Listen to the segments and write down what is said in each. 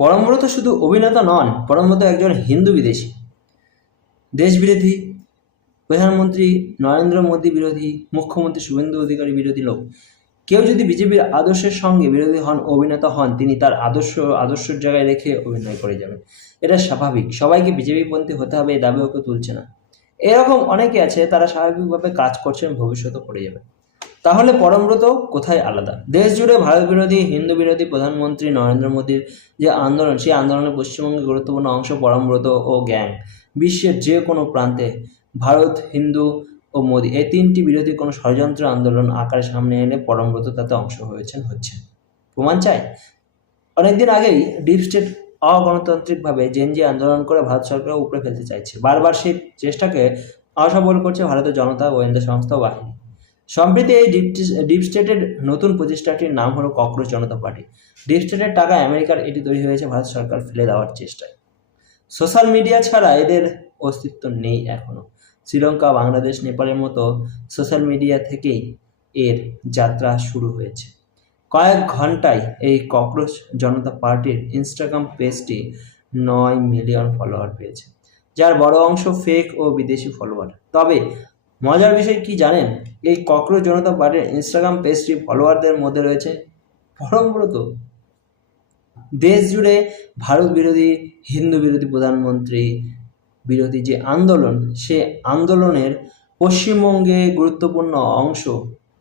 পরমব্রত শুধু অভিনেতা নন, পরমব্রত একজন হিন্দু বিদেশী, দেশবিরোধী, প্রধানমন্ত্রী নরেন্দ্র মোদী বিরোধী, মুখ্যমন্ত্রী শুভেন্দু অধিকারী বিরোধী লোক। কেউ যদি বিজেপির আদর্শের সঙ্গে বিরোধী হন, অভিনেতা হন, তিনি তার আদর্শের জায়গায় রেখে অভিনয় করে যাবেন। এটা স্বাভাবিক। সবাইকে বিজেপিপন্থী হতে হবে এই দাবিও কেউ তুলছে না। এরকম অনেকে আছে, তারা স্বাভাবিকভাবে কাজ করছেন, ভবিষ্যতে করে যাবে। তাহলে পরমব্রত কোথায় আলাদা? দেশ জুড়ে ভারত বিরোধী, হিন্দু বিরোধী প্রধানমন্ত্রী নরেন্দ্র মোদীর যে আন্দোলন, সেই আন্দোলনে পশ্চিমবঙ্গের গুরুত্বপূর্ণ অংশ পরমব্রত ও গ্যাং। বিশ্বের যে কোনো প্রান্তে ভারত, হিন্দু ও মোদী, এই তিনটি বিরোধী কোনো ষড়যন্ত্র আন্দোলন আকারে সামনে এনে পরমব্রত তাতে অংশ হচ্ছেন। প্রমাণ চাই? অনেকদিন আগেই ডিপ স্টেট অগণতান্ত্রিকভাবে জেনজি আন্দোলন করে ভারত সরকার উপরে ফেলতে চাইছে। বারবার সেই চেষ্টাকে অসফল করছে ভারতের জনতা, গোয়েন্দা সংস্থা ও বাহিনী। সম্প্রতি এই ডিপ স্টেটের নতুন প্রতিষ্ঠাটির নাম হলো ককরোচ জনতা পার্টি। ডিপ স্টেটের টাকায় আমেরিকার এটি তৈরি হয়েছে ভারত সরকার ফেলে দেওয়ার চেষ্টায়। সোশ্যাল মিডিয়া ছাড়া এদের অস্তিত্ব নেই এখনো। শ্রীলঙ্কা, বাংলাদেশ, নেপালের মতো সোশ্যাল মিডিয়া থেকেই এর যাত্রা শুরু হয়েছে। কয়েক ঘন্টায় এই ককরোচ জনতা পার্টির ইনস্টাগ্রাম পেজটি 9 মিলিয়ন ফলোয়ার পেয়েছে, যার বড় অংশ ফেক ও বিদেশি ফলোয়ার। তবে মজার বিষয় কি জানেন? এই ককরোচ জনতা পার্টির ইনস্টাগ্রাম পেজটি ফলোয়ারদের মধ্যে রয়েছে পরমব্রত। দেশ জুড়ে ভারত বিরোধী, হিন্দু বিরোধী, প্রধানমন্ত্রী বিরোধী যে আন্দোলন, সে আন্দোলনের পশ্চিমবঙ্গে গুরুত্বপূর্ণ অংশ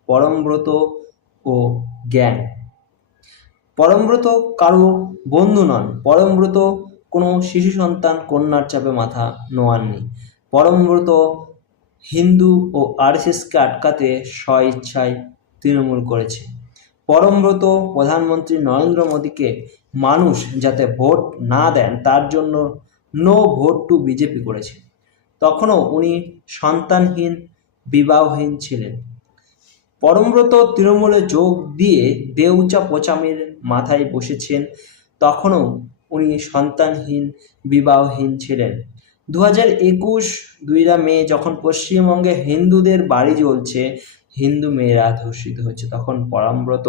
পরমব্রত ও গ্যাং। পরমব্রত কারো বন্ধু নন। পরমব্রত কোনো শিশু সন্তান, কন্যার চাপে মাথা নোয়াননি। পরমব্রত হিন্দু ও আরএসএসকে আটকাতে স্বইচ্ছায় তৃণমূল করেছে। পরমব্রত প্রধানমন্ত্রী নরেন্দ্র মোদীকে মানুষ যাতে ভোট না দেন, তার জন্য নো ভোট টু বিজেপি করেছে। তখনও উনি সন্তানহীন, বিবাহহীন ছিলেন। পরমব্রত তৃণমূলে যোগ দিয়ে দেউচা পোচামির মাথায় বসেছেন, তখনও উনি সন্তানহীন, বিবাহহীন ছিলেন। 2021 2 মে যখন পশ্চিমবঙ্গে হিন্দুদের বাড়ি জ্বলছে, হিন্দু মেয়েরা ধর্ষিত হচ্ছে, তখন পরমব্রত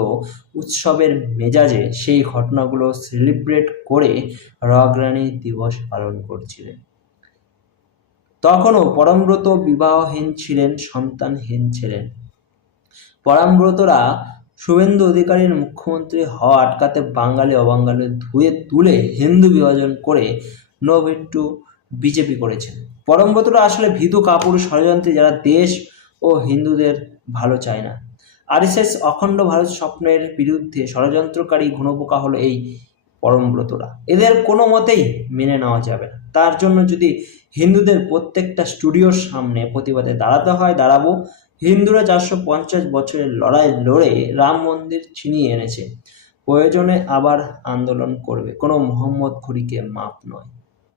উৎসবের মেজাজে সেই ঘটনাগুলো সেলিব্রেট করে রগরানি দিবস পালন করছিলেন। তখনও পরমব্রত বিবাহহীন ছিলেন, সন্তানহীন ছিলেন। পরমব্রতরা শুভেন্দু অধিকারীর মুখ্যমন্ত্রী হওয়া আটকাতে বাঙালি অবাঙালি ধুয়ে তুলে হিন্দু বিভাজন করে নো ভোট টু বিজেপি করেছেন। পরমব্রতরা আসলে ভীতু কাপুরুষ ষড়যন্ত্রী, যারা দেশ ও হিন্দুদের ভালো চায় না। আরএসএস অখণ্ড ভারত স্বপ্নের বিরুদ্ধে ষড়যন্ত্রকারী ঘুণপোকা হলো এই পরমব্রতরা। এদের কোনো মতেই মেনে নেওয়া যাবে না। তার জন্য যদি হিন্দুদের প্রত্যেকটা স্টুডিওর সামনে প্রতিবাদে দাঁড়াতে হয়, দাঁড়াবো। হিন্দুরা 450 বছরের লড়াই লড়ে রাম মন্দির ছিনিয়ে এনেছে, প্রয়োজনে আবার আন্দোলন করবে। কোনো মোহাম্মদ ঘুরিকে মাপ নয়।